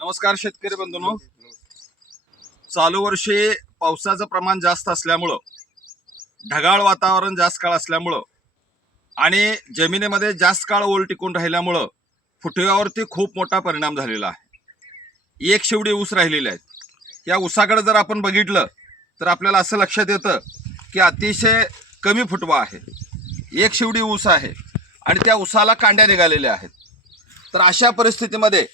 नमस्कार शेतकरी बंधूंनो. चालू वर्षी पावसाचं प्रमाण जास्त असल्यामुळं ढगाळ वातावरण जास्त काळ असल्यामुळं आणि जमिनीमध्ये जास्त काळ ओल टिकून राहिल्यामुळं फुटव्यावरती खूप मोठा परिणाम झालेला आहे. एक शेवडी ऊस राहिलेले आहेत. या ऊसाकडे जर आपण बघितलं तर आपल्याला असं लक्षात येतं की अतिशय कमी फुटवा आहे. एक शेवडी ऊस आहे आणि त्या ऊसाला कांड्या निघालेल्या आहेत. तर अशा परिस्थितीमध्ये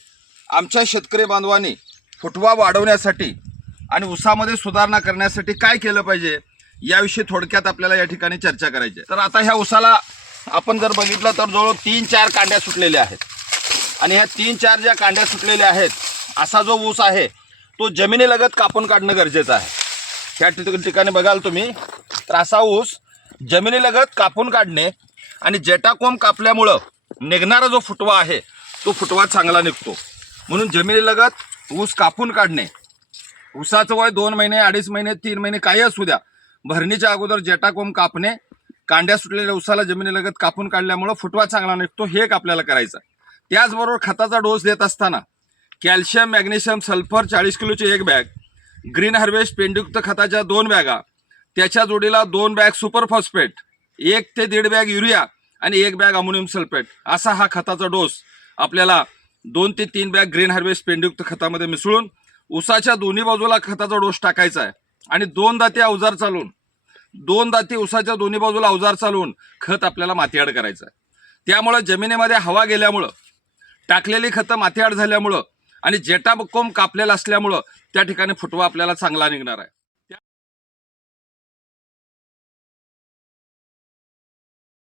आमच्या शेतकरी बांधवांनी फुटवा वाढवण्यासाठी आणि ऊसामध्ये सुधारणा करण्यासाठी काय केलं पाहिजे याविषयी थोडक्यात आपल्याला या ठिकाणी चर्चा करायची आहे. तर आता ह्या ऊसाला आपण जर बघितलं तर जवळ तीन चार कांड्या सुटलेल्या आहेत. आणि ह्या तीन चार ज्या कांड्या सुटलेल्या आहेत असा जो ऊस आहे तो जमिनीलगत कापून काढणं गरजेचं आहे. ह्या ठिकाणी बघाल तुम्ही तर असा ऊस जमिनीलगत कापून काढणे आणि जेटाकोम कापल्यामुळं निघणारा जो फुटवा आहे तो फुटवा चांगला निघतो. म्हणून जमिनीलगत ऊस कापून काढणे. ऊसाचं वय दोन महिने अडीच महिने तीन महिने काही असू द्या. भरणीच्या अगोदर जेटाकोम कापणे कांड्या सुटलेल्या ऊसाला जमिनीलगत कापून काढल्यामुळं फुटवा चांगला निघतो हे एक आपल्याला करायचं. त्याचबरोबर खताचा डोस देत असताना कॅल्शियम मॅग्नेशियम सल्फर चाळीस किलोची एक बॅग ग्रीन हार्वेस्ट पेंडयुक्त खताच्या दोन बॅगा त्याच्या जोडीला दोन बॅग सुपर फॉस्फेट एक ते दीड बॅग युरिया आणि एक बॅग अमोनियम सल्फेट असा हा खताचा डोस आपल्याला दोन ते तीन बॅग ग्रीन हार्वेस्ट पेंडयुक्त खतामध्ये मिसळून उसाच्या दोन्ही बाजूला खताचा डोस टाकायचा आहे. आणि दोन दाते अवजार चालवून दोन दाते उसाच्या दोन्ही बाजूला अवजार चालवून खत आपल्याला मातीआड करायचं आहे. त्यामुळं जमिनीमध्ये हवा गेल्यामुळं टाकलेली खतं मातीआड झाल्यामुळं आणि जेटाकोम कापलेला असल्यामुळं त्या ठिकाणी फुटवा आपल्याला चांगला निघणार आहे.